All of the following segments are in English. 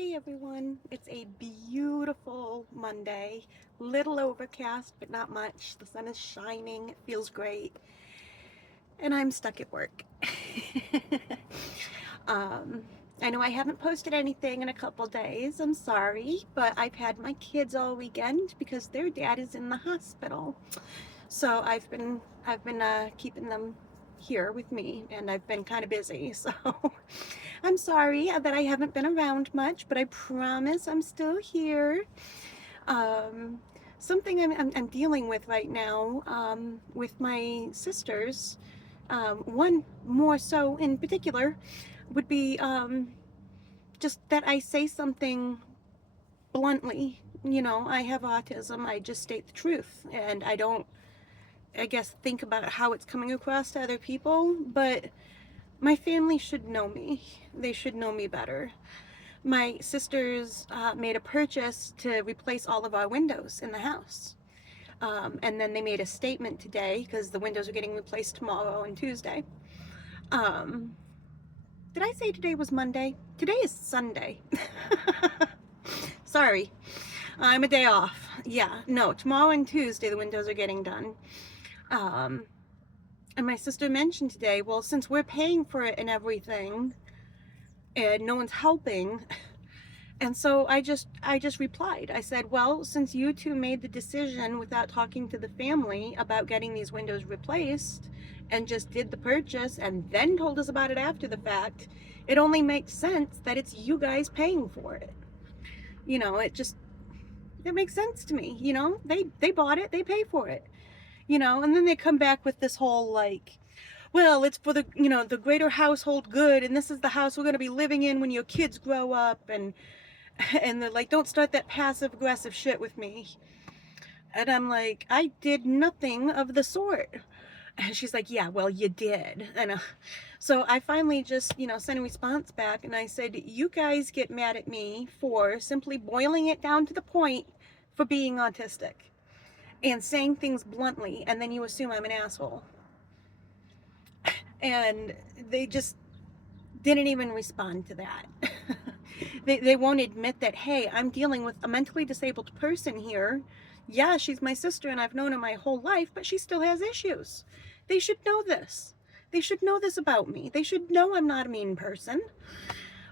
Hey everyone, it's a beautiful Monday. Little overcast, but not much. The sun is shining, it feels great. And I'm stuck at work. um, I know I haven't posted anything in a couple days. I'm sorry, but I've had my kids all weekend because their dad is in the hospital. So I've been keeping them here with me, and I've been kind of busy. So I'm sorry that I haven't been around much, but I promise I'm still here. Um, Something I'm dealing with right now with my sisters, one more so in particular, would be just that I say something bluntly. You know, I have autism. I just state the truth, and I don't, I guess, think about how it's coming across to other people, but my family should know me. They should know me better. My sisters made a purchase to replace all of our windows in the house. And then they made a statement today because the windows are getting replaced tomorrow and Tuesday. Um, did I say today was Monday? Today is Sunday. Sorry, I'm a day off. Yeah, no, tomorrow and Tuesday the windows are getting done. Um, and my sister mentioned today, well, since we're paying for it and everything, and no one's helping, and so I just replied. I said, well, since you two made the decision without talking to the family about getting these windows replaced and just did the purchase and then told us about it after the fact, it only makes sense that it's you guys paying for it. You know, it makes sense to me. You know, they bought it, they pay for it. You know, and then they come back with this whole like, well, it's for the, you know, the greater household good, and this is the house we're going to be living in when your kids grow up, and they're like, don't start that passive aggressive shit with me. And I'm like, I did nothing of the sort. And she's like, yeah, well, you did. And so I finally just, you know, sent a response back, and I said, you guys get mad at me for simply boiling it down to the point for being autistic and saying things bluntly, and then you assume I'm an asshole. And they just didn't even respond to that. They won't admit that, hey, I'm dealing with a mentally disabled person here. Yeah, she's my sister and I've known her my whole life, but she still has issues. They should know this. They should know this about me. They should know I'm not a mean person.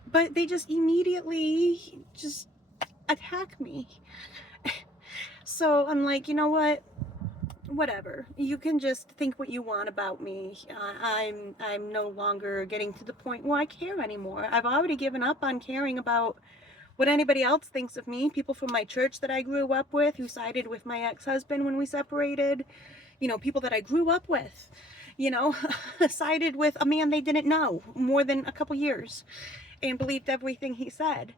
But they just immediately just attack me. So I'm like, you know what? Whatever. You can just think what you want about me. I'm no longer getting to the point where I care anymore. I've already given up on caring about what anybody else thinks of me. People from my church that I grew up with, who sided with my ex-husband when we separated, you know, people that I grew up with, you know, sided with a man they didn't know more than a couple years and believed everything he said.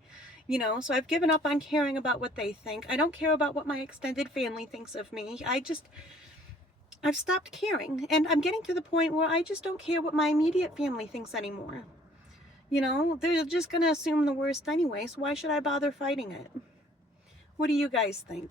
You know, so I've given up on caring about what they think. I don't care about what my extended family thinks of me. I've stopped caring, and I'm getting to the point where I just don't care what my immediate family thinks anymore. You know, they're just gonna assume the worst anyway, so why should I bother fighting it? What do you guys think?